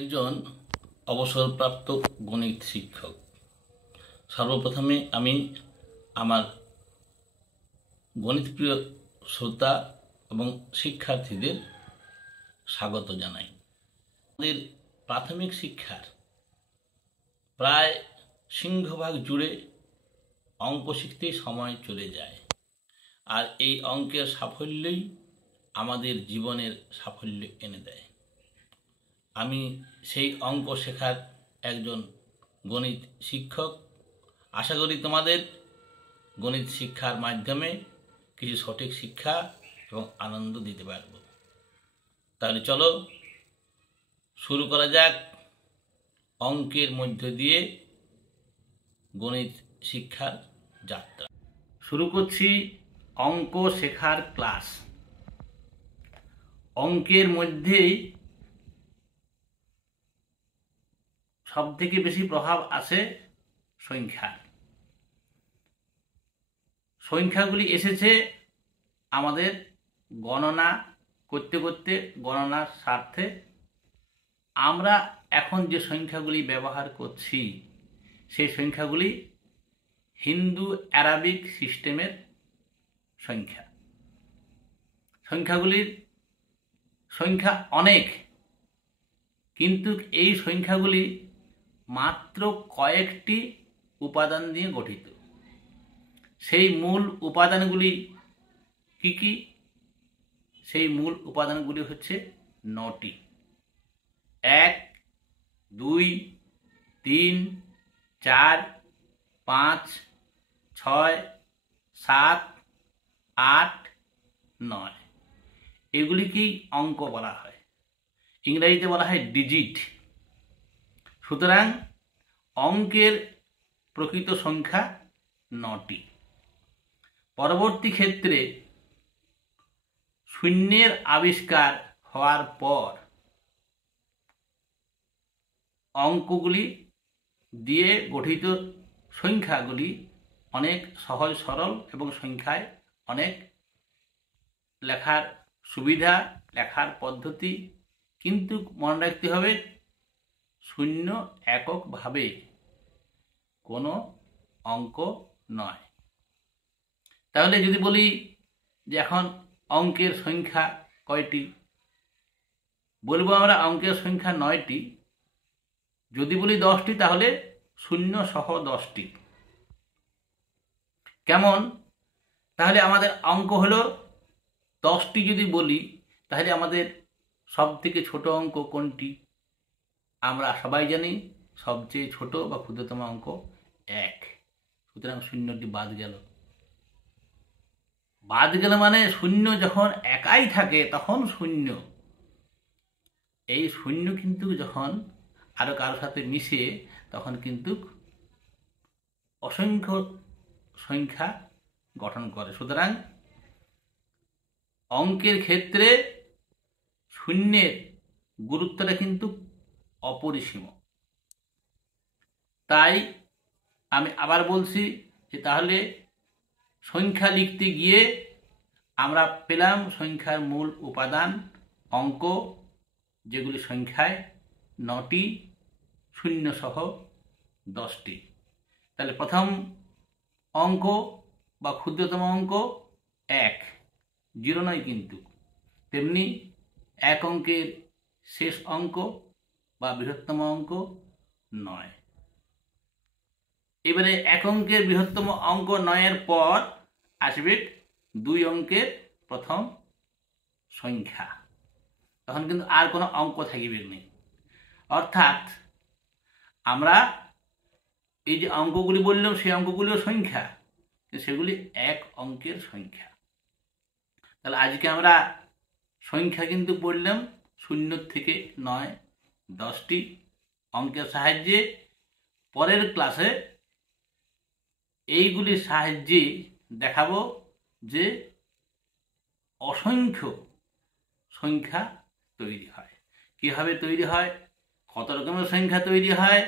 একজন অবসরপ্রাপ্ত গণিত শিক্ষক। সর্বপ্রথমে আমি আমার গণিতপ্রিয় শ্রোতা এবং শিক্ষার্থীদের স্বাগত জানাই। আমাদের প্রাথমিক শিক্ষার প্রায় সিংহভাগ জুড়ে অঙ্ক শিখতেই সময় চলে যায়, আর এই অঙ্কের সাফল্যই আমাদের জীবনের সাফল্য এনে দেয়। আমি সেই অঙ্ক শেখার একজন গণিত শিক্ষক। আশা করি তোমাদের গণিত শিক্ষার মাধ্যমে কিছু সঠিক শিক্ষা এবং আনন্দ দিতে পারব। তাহলে চলো শুরু করা যাক অঙ্কের মধ্য দিয়ে গণিত শিক্ষার যাত্রা। শুরু করছি অঙ্ক শেখার ক্লাস। অঙ্কের মধ্যেই সবথেকে বেশি প্রভাব আসে সংখ্যার। সংখ্যাগুলি এসেছে আমাদের গণনা করতে করতে, গণনার স্বার্থে। আমরা এখন যে সংখ্যাগুলি ব্যবহার করছি সেই সংখ্যাগুলি হিন্দু অ্যারাবিক সিস্টেমের সংখ্যা। সংখ্যাগুলির সংখ্যা অনেক, কিন্তু এই সংখ্যাগুলি মাত্র কয়েকটি উপাদান দিয়ে গঠিত। সেই মূল উপাদানগুলি কি কি? সেই মূল উপাদানগুলি হচ্ছে 9টি। 1, 2, 3, 4, 5, 6, 7, 8, 9। এগুলিকেই অঙ্ক বলা হয়, ইংরেজিতে বলা হয় ডিজিট। সুতরাং অঙ্কের প্রকৃত সংখ্যা 9টি। পরবর্তী ক্ষেত্রে শূন্যের আবিষ্কার হওয়ার পর অঙ্কগুলি দিয়ে গঠিত সংখ্যাগুলি অনেক সহজ সরল এবং সংখ্যায় অনেক লেখার সুবিধা, লেখার পদ্ধতি। কিন্তু মনে রাখতে হবে, শূন্য এককভাবে কোনো অঙ্ক নয়। তাহলে যদি বলি যে এখন অঙ্কের সংখ্যা কয়টি, বলবো আমরা অঙ্কের সংখ্যা 9টি। যদি বলি 10টি, তাহলে শূন্য সহ 10টি। কেমন? তাহলে আমাদের অঙ্ক হলো 10টি। যদি বলি তাহলে আমাদের সব থেকে ছোট অঙ্ক কোনটি? আমরা সবাই জানি সবচেয়ে ছোট বা ক্ষুদ্রতম অঙ্ক 1। সুতরাং শূন্যটি বাদ গেল। বাদ গেল মানে শূন্য যখন একাই থাকে তখন শূন্য। এই শূন্য কিন্তু যখন আরো কারোর সাথে মিশে তখন কিন্তু অসংখ্য সংখ্যা গঠন করে। সুতরাং অঙ্কের ক্ষেত্রে শূন্যের গুরুত্বটা কিন্তু অপরিসীম। তাই আমি আবার বলছি যে তাহলে সংখ্যা লিখতে গিয়ে আমরা পেলাম সংখ্যার মূল উপাদান অঙ্ক, যেগুলি সংখ্যায় 9টি, শূন্য সহ 10টি। তাহলে প্রথম অঙ্ক বা ক্ষুদ্রতম অঙ্ক 1, 0 নয় কিন্তু। তেমনি এক অঙ্কের শেষ অঙ্ক বা বৃহত্তম অঙ্ক 9। এবারে এক অঙ্কের বৃহত্তম অঙ্ক 9-এর পর আসবে 2 অঙ্কের প্রথম সংখ্যা। তখন কিন্তু আর কোনো অঙ্ক থাকিবে না। অর্থাৎ আমরা এই যে অঙ্কগুলি বললাম সেই অঙ্কগুলিও সংখ্যা, সেগুলি এক অঙ্কের সংখ্যা। তাহলে আজকে আমরা সংখ্যা কিন্তু পড়লাম 0 থেকে 9, 10টি অঙ্কের সাহায্যে। পরের ক্লাসে এইগুলির সাহায্যে দেখাবো যে অসংখ্য সংখ্যা তৈরি হয়, কিভাবে তৈরি হয়, কত রকমের সংখ্যা তৈরি হয়,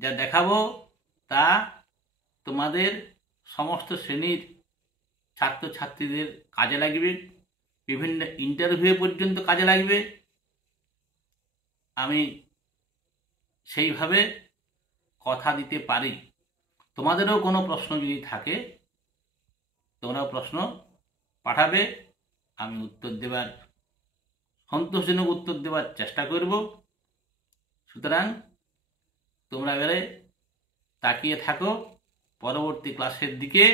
যা দেখাবো তা তোমাদের সমস্ত শ্রেণীর ছাত্রছাত্রীদের কাজে লাগবে, বিভিন্ন ইন্টারভিউ পর্যন্ত কাজে লাগবে। আমি সেইভাবে কথা দিতে পারি। তোমাদেরও কোনো প্রশ্ন যদি থাকে তোমরাও প্রশ্ন পাঠাবে, আমি উত্তর দেবার সন্তোষজনক উত্তর দেওয়ার চেষ্টা করব। সুতরাং তোমরা এবারে তাকিয়ে থাকো পরবর্তী ক্লাসের দিকে,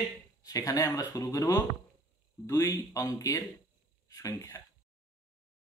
সেখানে আমরা শুরু করব 2 অঙ্কের সংখ্যা।